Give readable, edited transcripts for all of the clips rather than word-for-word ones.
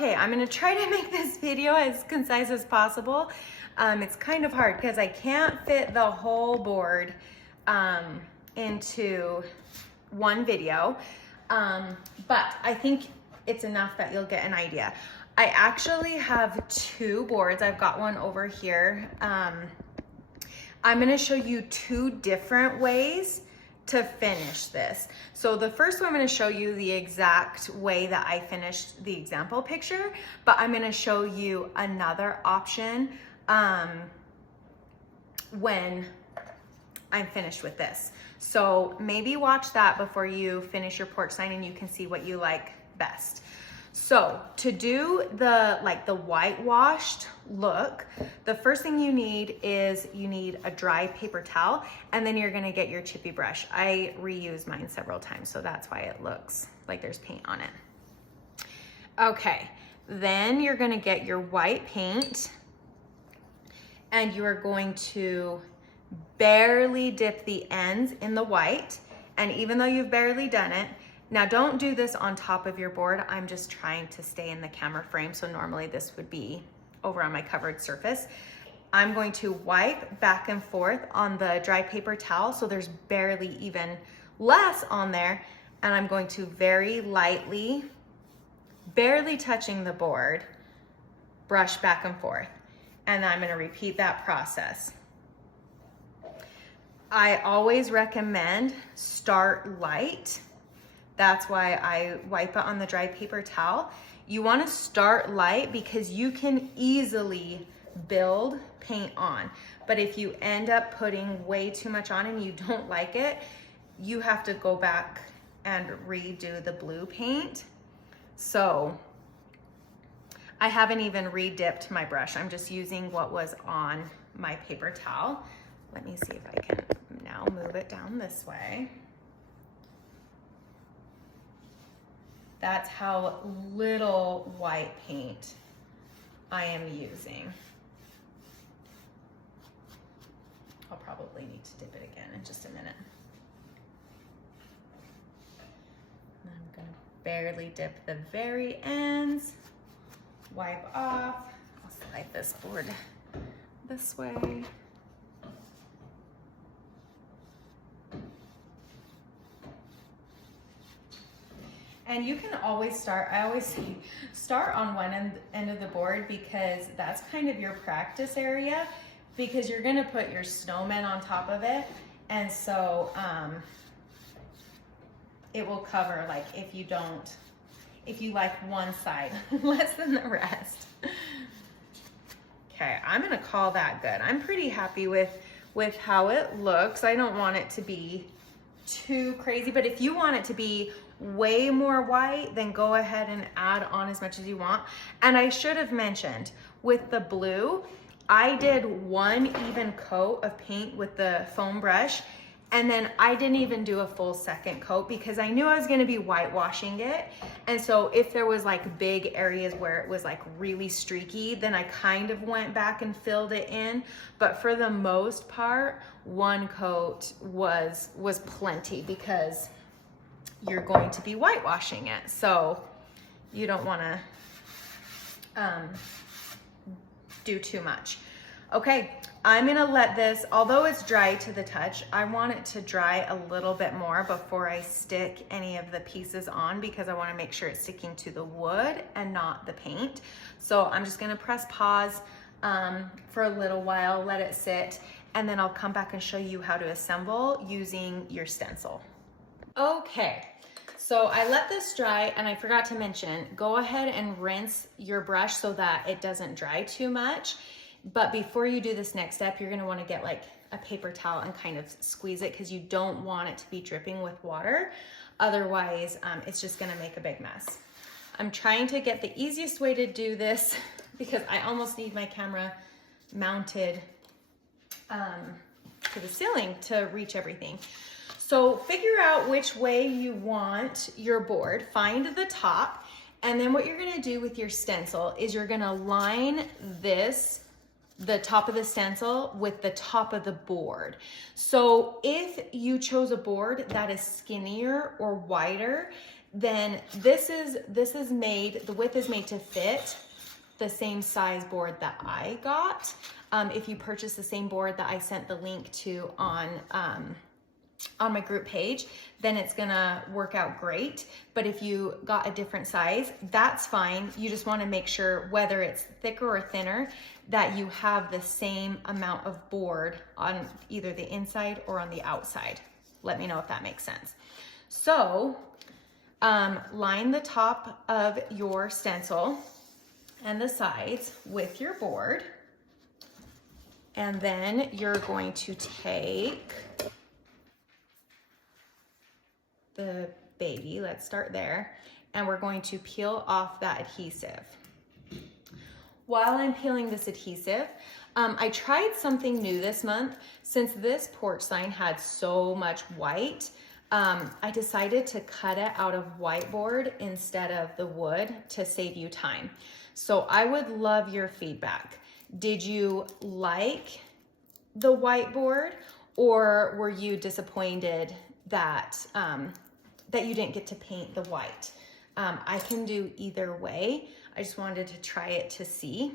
Okay, I'm gonna try to make this video as concise as possible. It's kind of hard because I can't fit the whole board into one video, but I think it's enough that you'll get an idea. I actually have two boards. I've got one over here. I'm gonna show you two different ways to finish this. So the first one, I'm gonna show you the exact way that I finished the example picture, but I'm gonna show you another option when I'm finished with this. So maybe watch that before you finish your porch sign and you can see what you like best. So to do the whitewashed look, the first thing you need is you need a dry paper towel, and then you're gonna get your chippy brush. I reuse mine several times, so that's why it looks like there's paint on it. Okay, then you're gonna get your white paint and you are going to barely dip the ends in the white. And even though you've barely done it, now don't do this on top of your board. I'm just trying to stay in the camera frame. So normally this would be over on my covered surface. I'm going to wipe back and forth on the dry paper towel so there's barely even less on there. And I'm going to very lightly, barely touching the board, brush back and forth. And I'm gonna repeat that process. I always recommend start light. That's why I wipe it on the dry paper towel. You wanna start light because you can easily build paint on. But if you end up putting way too much on and you don't like it, you have to go back and redo the blue paint. So I haven't even re-dipped my brush. I'm just using what was on my paper towel. Let me see if I can now move it down this way. That's how little white paint I am using. I'll probably need to dip it again in just a minute. I'm gonna barely dip the very ends, wipe off. I'll slide this board this way. And you can always start, I always say, start on one end of the board because that's kind of your practice area, because you're gonna put your snowman on top of it. And so it will cover, like if you like one side less than the rest. Okay, I'm gonna call that good. I'm pretty happy with how it looks. I don't want it to be too crazy, but if you want it to be way more white, then go ahead and add on as much as you want. And I should have mentioned, with the blue, I did one even coat of paint with the foam brush, and then I didn't even do a full second coat because I knew I was gonna be whitewashing it. And so if there was like big areas where it was like really streaky, then I kind of went back and filled it in. But for the most part, one coat was plenty because you're going to be whitewashing it. So you don't wanna do too much. Okay, I'm gonna let this, although it's dry to the touch, I want it to dry a little bit more before I stick any of the pieces on because I wanna make sure it's sticking to the wood and not the paint. So I'm just gonna press pause for a little while, let it sit, and then I'll come back and show you how to assemble using your stencil. Okay, so I let this dry, and I forgot to mention, go ahead and rinse your brush so that it doesn't dry too much. But before you do this next step, you're gonna wanna get like a paper towel and kind of squeeze it because you don't want it to be dripping with water. Otherwise, it's just gonna make a big mess. I'm trying to get the easiest way to do this because I almost need my camera mounted to the ceiling to reach everything. So figure out which way you want your board, find the top, and then what you're gonna do with your stencil is you're gonna line the top of the stencil with the top of the board. So if you chose a board that is skinnier or wider, then this is made, the width is made to fit the same size board that I got. If you purchase the same board that I sent the link to on my group page, then it's gonna work out great. But if you got a different size, that's fine. You just wanna make sure, whether it's thicker or thinner, that you have the same amount of board on either the inside or on the outside. Let me know if that makes sense. So line the top of your stencil and the sides with your board. And then you're going to take the baby, let's start there, and we're going to peel off that adhesive. While I'm peeling this adhesive, I tried something new this month. Since this porch sign had so much white, I decided to cut it out of whiteboard instead of the wood to save you time. So I would love your feedback. Did you like the whiteboard, or were you disappointed that that you didn't get to paint the white? I can do either way. I just wanted to try it to see.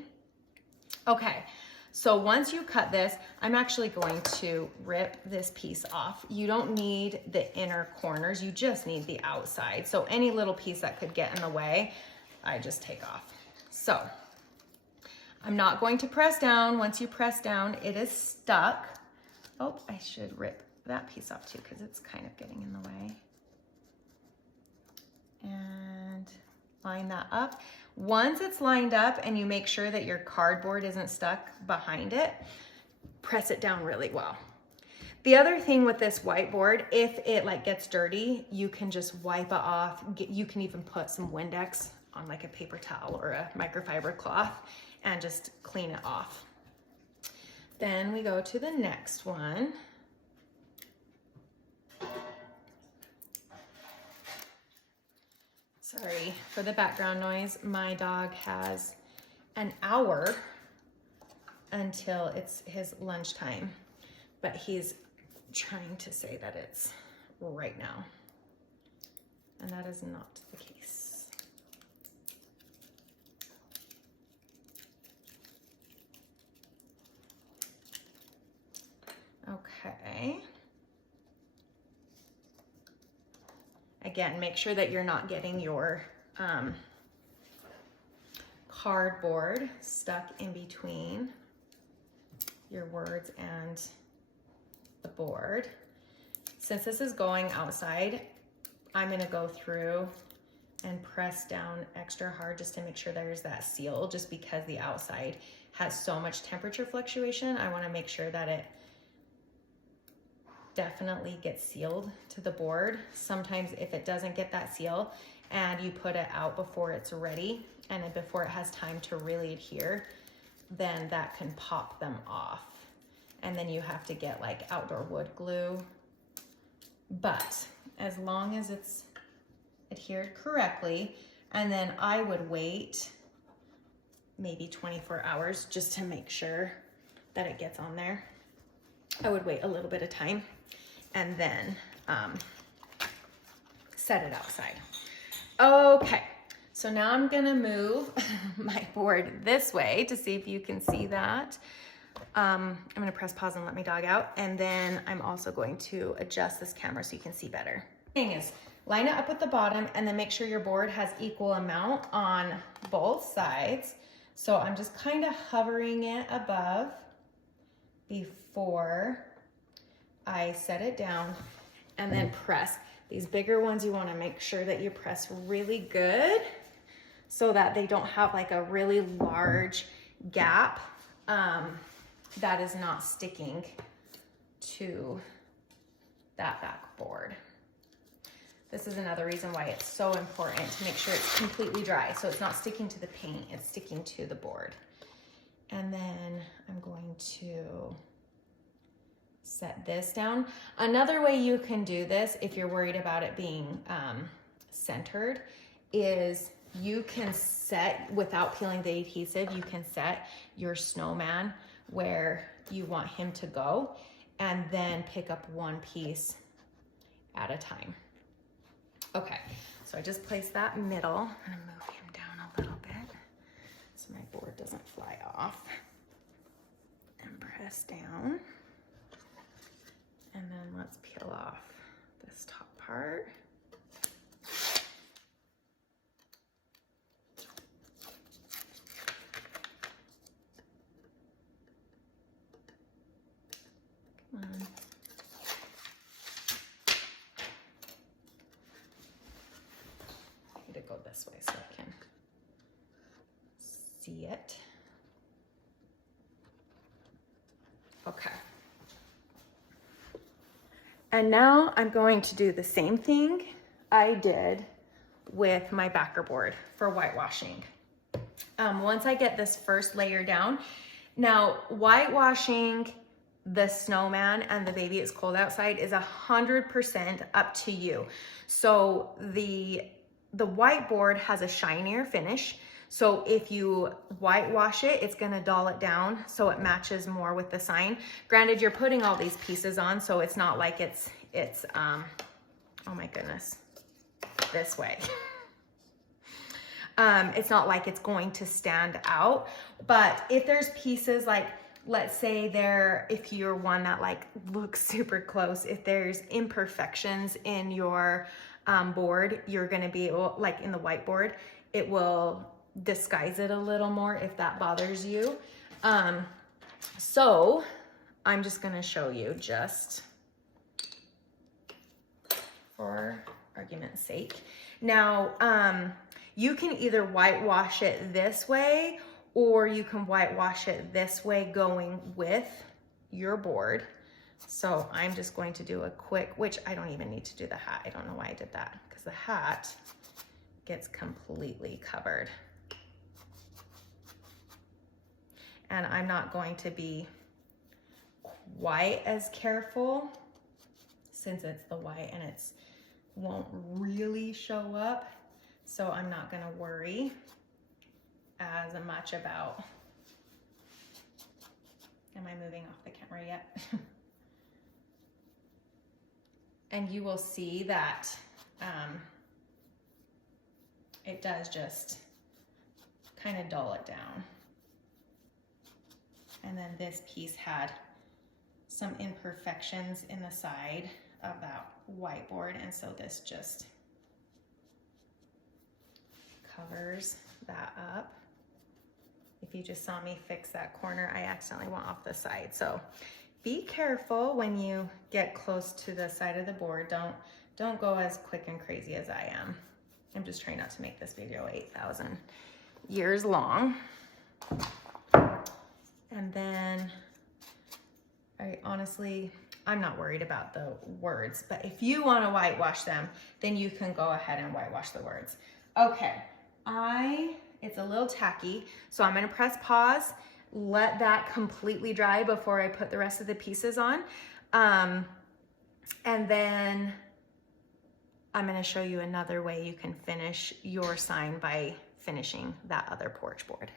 Okay, so once you cut this, I'm actually going to rip this piece off. You don't need the inner corners, you just need the outside. So any little piece that could get in the way, I just take off. So I'm not going to press down. Once you press down, it is stuck. Oh, I should rip that piece off too, because it's kind of getting in the way. And line that up. Once it's lined up and you make sure that your cardboard isn't stuck behind it, press it down really well. The other thing with this whiteboard, if it like gets dirty, you can just wipe it off. You can even put some Windex on like a paper towel or a microfiber cloth and just clean it off. Then we go to the next one. Sorry for the background noise. My dog has an hour until it's his lunchtime, but he's trying to say that it's right now, and that is not the case. Okay. Again, make sure that you're not getting your cardboard stuck in between your words and the board. Since this is going outside, I'm gonna go through and press down extra hard just to make sure there's that seal, just because the outside has so much temperature fluctuation. I wanna make sure that it definitely gets sealed to the board. Sometimes if it doesn't get that seal and you put it out before it's ready and before it has time to really adhere, then that can pop them off. And then you have to get like outdoor wood glue. But as long as it's adhered correctly, and then I would wait maybe 24 hours just to make sure that it gets on there. I would wait a little bit of time and then set it outside. Okay, so now I'm gonna move my board this way to see if you can see that. I'm gonna press pause and let my dog out, and then I'm also going to adjust this camera so you can see better. Thing is, line it up with the bottom and then make sure your board has equal amount on both sides. So I'm just kind of hovering it above before I set it down, and then press. These bigger ones, you want to make sure that you press really good so that they don't have like a really large gap that is not sticking to that backboard. This is another reason why it's so important to make sure it's completely dry, so it's not sticking to the paint, it's sticking to the board. And then I'm going to set this down. Another way you can do this, if you're worried about it being centered, is you can set, without peeling the adhesive, you can set your snowman where you want him to go, and then pick up one piece at a time. Okay, so So I just placed that middle. I'm gonna move him down a little bit so my board doesn't fly off. And press down. And then let's peel off this top part. Come on. I need to go this way so I can see it. Okay. And now I'm going to do the same thing I did with my backer board for whitewashing. Once I get this first layer down, now whitewashing the snowman and the baby it's cold outside is 100% up to you. So the whiteboard has a shinier finish. So if you whitewash it, it's gonna dull it down so it matches more with the sign. Granted, you're putting all these pieces on, so it's not like it's oh my goodness, this way. It's not like it's going to stand out, but if there's pieces like, let's say if you're one that like looks super close, if there's imperfections in your board, you're gonna be able, like in the whiteboard, it will disguise it a little more if that bothers you. So I'm just gonna show you just for argument's sake. Now, you can either whitewash it this way or you can whitewash it this way going with your board. So I'm just going to do a quick, which I don't even need to do the hat. I don't know why I did that because the hat gets completely covered. And I'm not going to be quite as careful since it's the white and it won't really show up. So I'm not gonna worry as much about, am I moving off the camera yet? And you will see that it does just kind of dull it down. And then this piece had some imperfections in the side of that whiteboard, and so this just covers that up. If you just saw me fix that corner, I accidentally went off the side. So be careful when you get close to the side of the board. Don't go as quick and crazy as I am. I'm just trying not to make this video 8,000 years long. And then I'm not worried about the words, but if you want to whitewash them, then you can go ahead and whitewash the words. Okay, it's a little tacky, so I'm gonna press pause, let that completely dry before I put the rest of the pieces on. And then I'm gonna show you another way you can finish your sign by finishing that other porch board.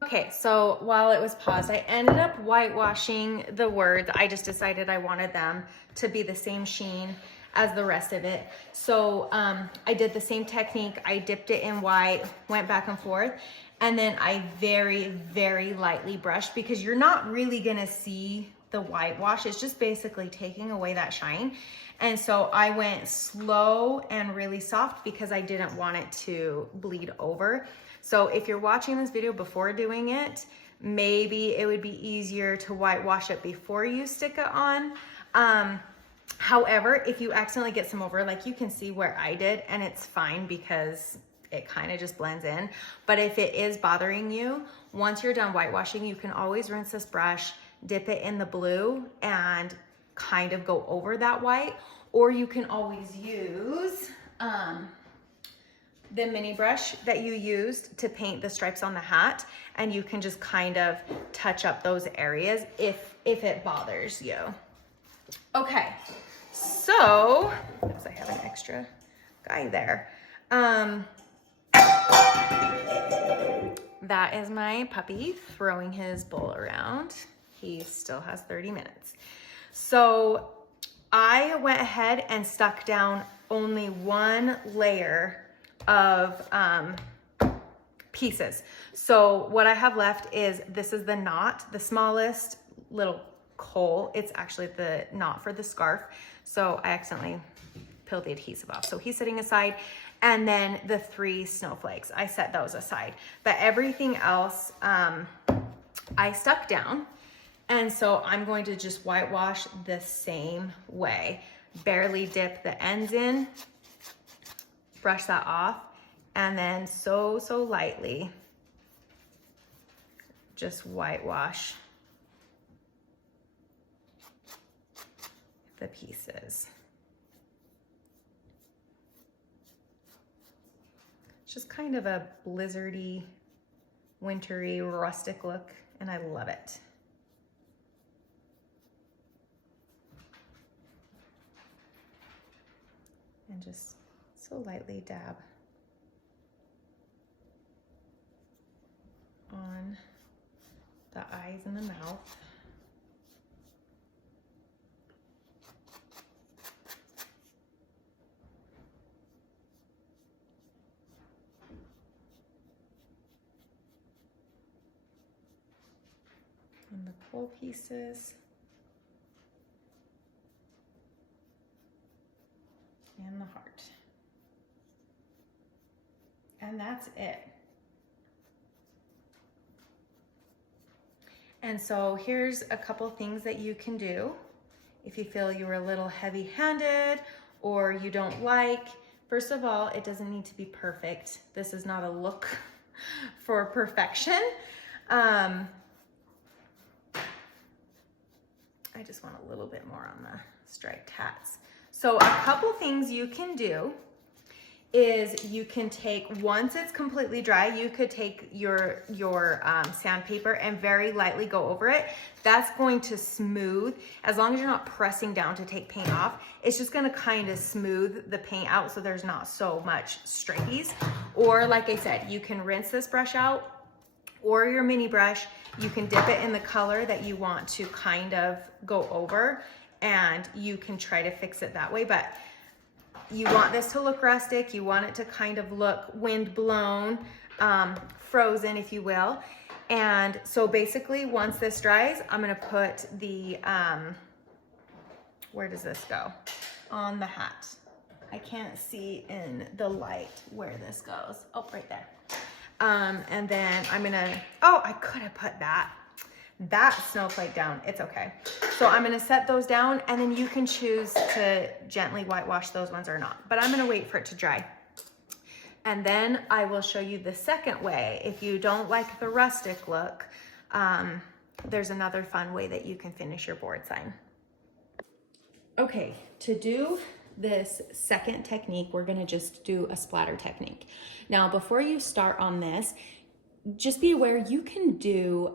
Okay, so while it was paused, I ended up whitewashing the words. I just decided I wanted them to be the same sheen as the rest of it. So I did the same technique. I dipped it in white, went back and forth, and then I very, very lightly brushed because you're not really gonna see the whitewash. It's just basically taking away that shine. And so I went slow and really soft because I didn't want it to bleed over. So if you're watching this video before doing it, maybe it would be easier to whitewash it before you stick it on. However, if you accidentally get some over, like you can see where I did, and it's fine because it kind of just blends in. But if it is bothering you, once you're done whitewashing, you can always rinse this brush, dip it in the blue, and kind of go over that white. Or you can always use the mini brush that you used to paint the stripes on the hat, and you can just kind of touch up those areas if it bothers you. Okay, so, oops, I have an extra guy there. That is my puppy throwing his bowl around. He still has 30 minutes. So I went ahead and stuck down only one layer of pieces. So what I have left is, this is the knot, the smallest little hole. It's actually the knot for the scarf. So I accidentally peeled the adhesive off. So he's sitting aside. And then the 3 snowflakes, I set those aside. But everything else, I stuck down. And so I'm going to just whitewash the same way. Barely dip the ends in, brush that off, and then so lightly just whitewash the pieces. It's just kind of a blizzardy, wintry, rustic look, and I love it. And just so lightly dab on the eyes and the mouth. And the pole pieces. And the heart. And that's it. And so here's a couple things that you can do if you feel you were a little heavy-handed or you don't like. First of all, it doesn't need to be perfect. This is not a look for perfection. I just want a little bit more on the striped hats. So a couple things you can do is you can take, once it's completely dry, you could take your sandpaper and very lightly go over it. That's going to smooth, as long as you're not pressing down to take paint off, it's just gonna kind of smooth the paint out so there's not so much stripies. Or like I said, you can rinse this brush out, or your mini brush, you can dip it in the color that you want to kind of go over, and you can try to fix it that way. But you want this to look rustic, you want it to kind of look wind blown, frozen, if you will. And so basically, once this dries, I'm gonna put the, where does this go? On the hat. I can't see in the light where this goes. Oh, right there. And then I'm gonna, oh, I could have put that snowflake down. It's okay. So I'm gonna set those down, and then you can choose to gently whitewash those ones or not. But I'm gonna wait for it to dry. And then I will show you the second way. If you don't like the rustic look, there's another fun way that you can finish your board sign. Okay, to do this second technique, we're gonna just do a splatter technique. Now, before you start on this, just be aware you can do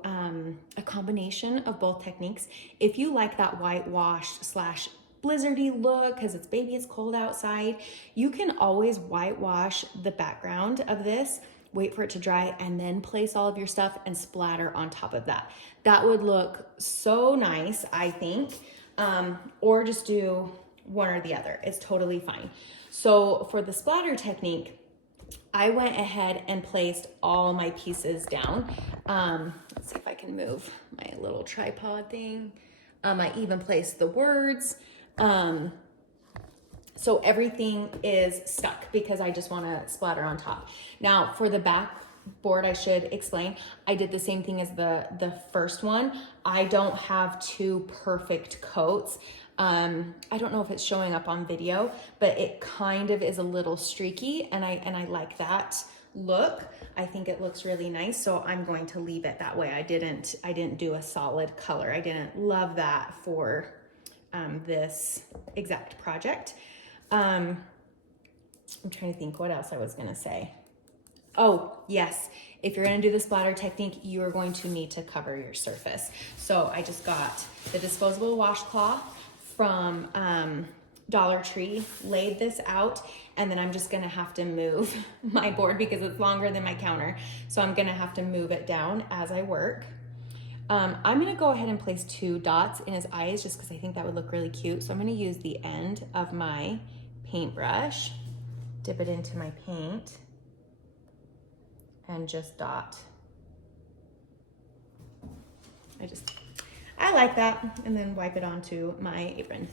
a combination of both techniques. If you like that whitewashed / blizzardy look because it's cold outside, you can always whitewash the background of this, wait for it to dry, and then place all of your stuff and splatter on top of that. That would look so nice, I think. Or just do one or the other. It's totally fine. So for the splatter technique, I went ahead and placed all my pieces down. Let's see if I can move my little tripod thing. I even placed the words. So everything is stuck because I just want to splatter on top. Now for the back board, I should explain, I did the same thing as the first one. I don't have 2 perfect coats. I don't know if it's showing up on video, but it kind of is a little streaky, and I like that look. I think it looks really nice, so I'm going to leave it that way. I didn't do a solid color. I didn't love that for this exact project. I'm trying to think what else I was gonna say. Oh, yes. If you're gonna do the splatter technique, you are going to need to cover your surface. So I just got the disposable washcloth from Dollar Tree, laid this out, and then I'm just gonna have to move my board because it's longer than my counter. So I'm gonna have to move it down as I work. I'm gonna go ahead and place 2 dots in his eyes just because I think that would look really cute. So I'm gonna use the end of my paintbrush, dip it into my paint, and just dot. I like that, and then wipe it onto my apron.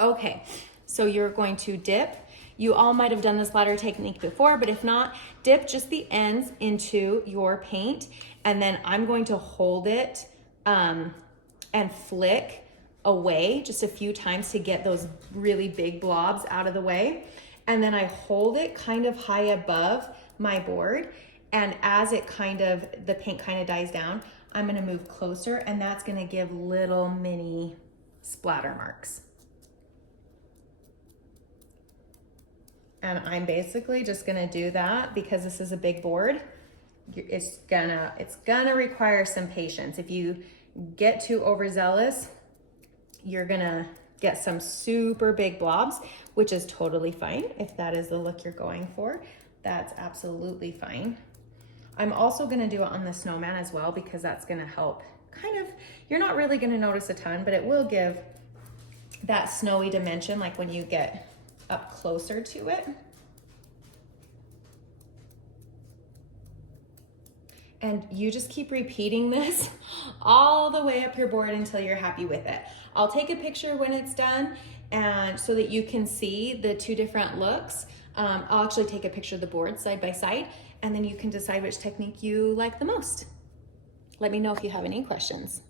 Okay, so you're going to dip. You all might have done this ladder technique before, but if not, dip just the ends into your paint, and then I'm going to hold it and flick away just a few times to get those really big blobs out of the way. And then I hold it kind of high above my board, and as it the paint kind of dies down, I'm gonna move closer, and that's gonna give little mini splatter marks. And I'm basically just gonna do that because this is a big board. It's gonna require some patience. If you get too overzealous, you're gonna get some super big blobs, which is totally fine. If that is the look you're going for, that's absolutely fine. I'm also gonna do it on the snowman as well because that's gonna help you're not really gonna notice a ton, but it will give that snowy dimension like when you get up closer to it. And you just keep repeating this all the way up your board until you're happy with it. I'll take a picture when it's done, and so that you can see the two different looks. I'll actually take a picture of the board side by side, and then you can decide which technique you like the most. Let me know if you have any questions.